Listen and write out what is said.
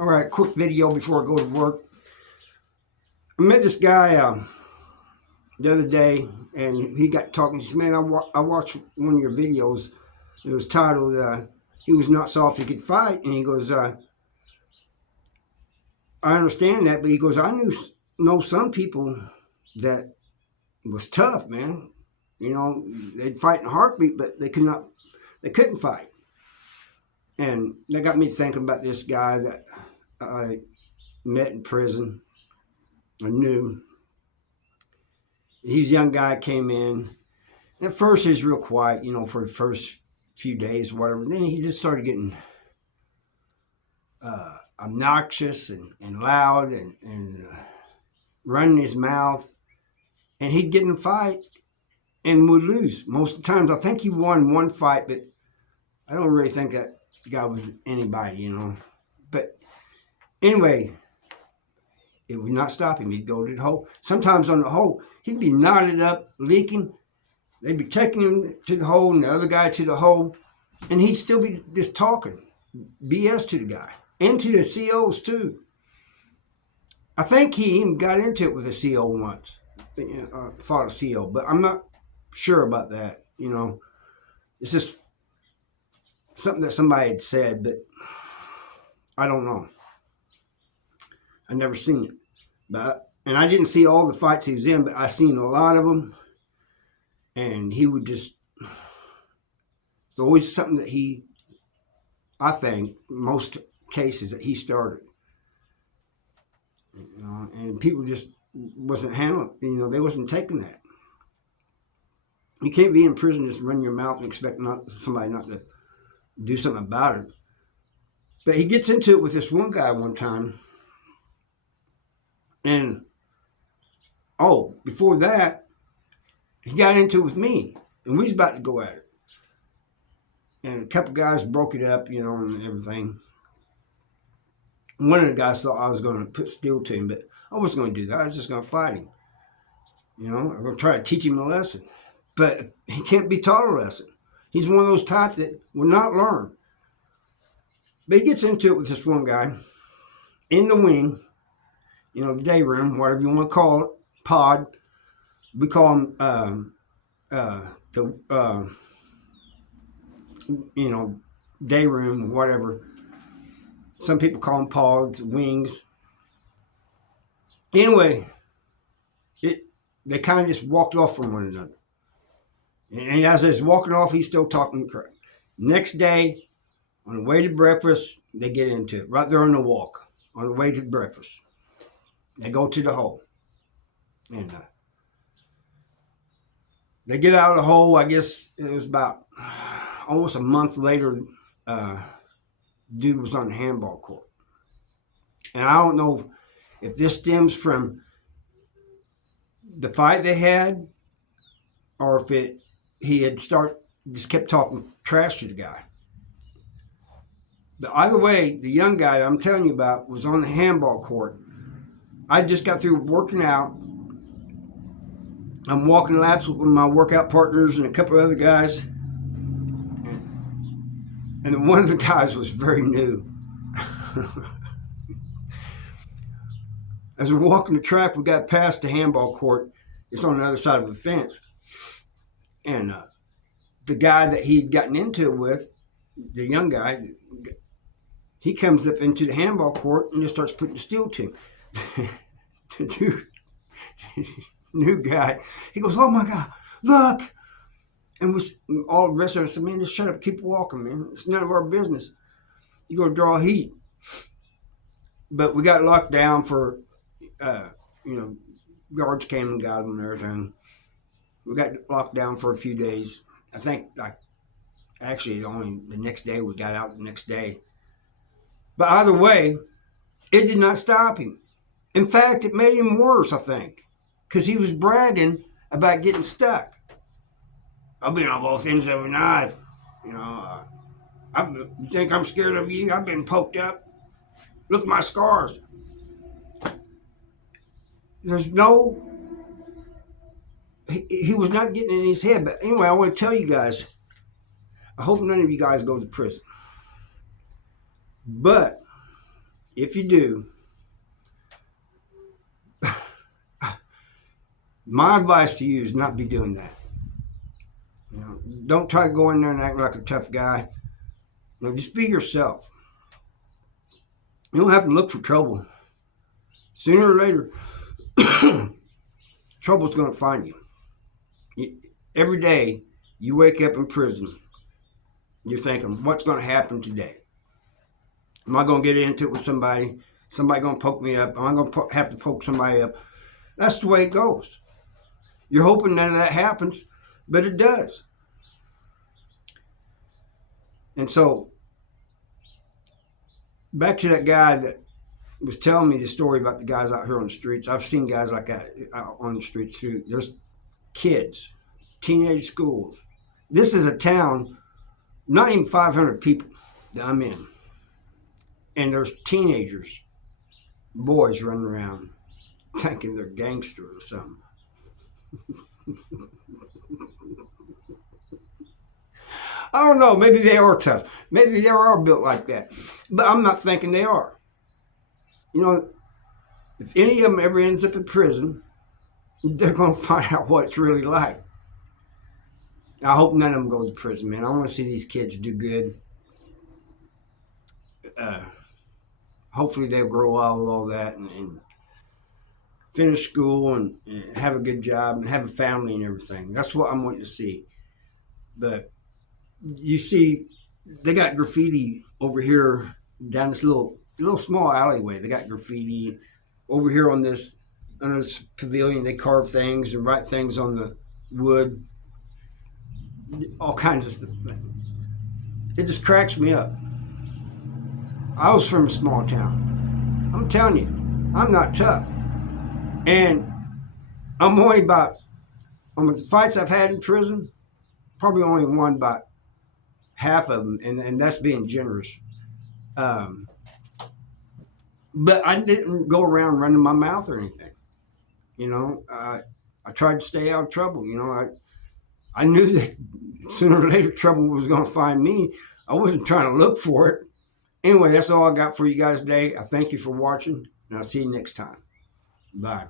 All right, quick video before I go to work. I met this guy the other day, and he got talking. He said, "Man, I watched one of your videos. It was titled He Was Not Soft, He Could Fight." And he goes, "I understand that, but he goes, I know some people that was tough, man. You know, they'd fight in a heartbeat, but they couldn't fight." And that got me thinking about this guy that I met in prison. I knew. He's a young guy, came in. And at first, he was real quiet, for the first few days or whatever. Then he just started getting obnoxious and loud and running his mouth. And he'd get in a fight and would lose most of the times. I think he won one fight, but I don't really think that guy was anybody. But anyway, it would not stop him. He'd go to the hole. Sometimes on the hole, he'd be knotted up, leaking. They'd be taking him to the hole and the other guy to the hole, and he'd still be just talking BS to the guy and to the COs too. I think he even got into it with a CO once. Fought a CO, but I'm not sure about that. It's just something that somebody had said, but I don't know. I never seen it, and I didn't see all the fights he was in, but I seen a lot of them. And he would just, it's always something that I think, most cases that he started. And people just wasn't handling, they wasn't taking that. You can't be in prison just run your mouth and expect somebody not to do something about it. But he gets into it with this one guy one time. And, before that, he got into it with me, and we was about to go at it. And a couple guys broke it up, and everything. One of the guys thought I was going to put steel to him, but I wasn't going to do that. I was just going to fight him. I'm going to try to teach him a lesson. But he can't be taught a lesson. He's one of those type that will not learn. But he gets into it with this one guy in the wing, the day room, whatever you want to call it, pod. We call him day room, whatever. Some people call them pods, wings. Anyway, they kind of just walked off from one another. And as they're walking off, he's still talking crap. Next day, on the way to breakfast, they get into it. Right there on the walk, on the way to breakfast. They go to the hole. And they get out of the hole. I guess it was about almost a month later. Dude was on the handball court. And I don't know if this stems from the fight they had or if he had just kept talking trash to the guy. But either way, the young guy that I'm telling you about was on the handball court. I just got through working out. I'm walking laps with my workout partners and a couple of other guys. And one of the guys was very new. As we're walking the track, we got past the handball court. It's on the other side of the fence. And the guy that he'd gotten into it with, the young guy, he comes up into the handball court and just starts putting steel to him. The dude, new guy, he goes, "Oh my God, look!" And all the rest of us said, "Man, just shut up, keep walking, man. It's none of our business. You're gonna draw heat." But we got locked down for, guards came and got them and everything. We got locked down for a few days. I think, actually, only the next day we got out the next day. But either way, it did not stop him. In fact, it made him worse, I think, because he was bragging about getting stuck. "I've been on both ends of a knife. You think I'm scared of you? I've been poked up. Look at my scars." He was not getting in his head. But anyway, I want to tell you guys, I hope none of you guys go to prison. But if you do, my advice to you is not be doing that. You know, don't try to go in there and act like a tough guy. You know, just be yourself. You don't have to look for trouble. Sooner or later, trouble's going to find you. Every day you wake up in prison, you're thinking, what's going to happen today? Am I going to get into it with somebody? Somebody going to poke me up? Am I going to have to poke somebody up? That's the way it goes. You're hoping none of that happens, but it does. And so, back to that guy that was telling me the story about the guys out here on the streets. I've seen guys like that out on the streets too. There's kids, teenage schools. This is a town, not even 500 people that I'm in. And there's teenagers, boys running around thinking they're gangsters or something. I don't know. Maybe they are tough. Maybe they are built like that. But I'm not thinking they are. You know, if any of them ever ends up in prison, they're going to find out what it's really like. I hope none of them go to prison, man. I want to see these kids do good. Hopefully they'll grow out of all that and finish school and have a good job and have a family and everything. That's what I'm wanting to see. But you see, they got graffiti over here down this little small alleyway. They got graffiti over here on this pavilion. They carve things and write things on the wood, all kinds of stuff. It just cracks me up. I was from a small town. I'm telling you, I'm not tough. And I'm only about, on the fights I've had in prison, probably only won about half of them, and that's being generous. But I didn't go around running my mouth or anything. You know, I tried to stay out of trouble. You know, I knew that sooner or later trouble was going to find me. I wasn't trying to look for it. Anyway, that's all I got for you guys today. I thank you for watching, and I'll see you next time. Bye.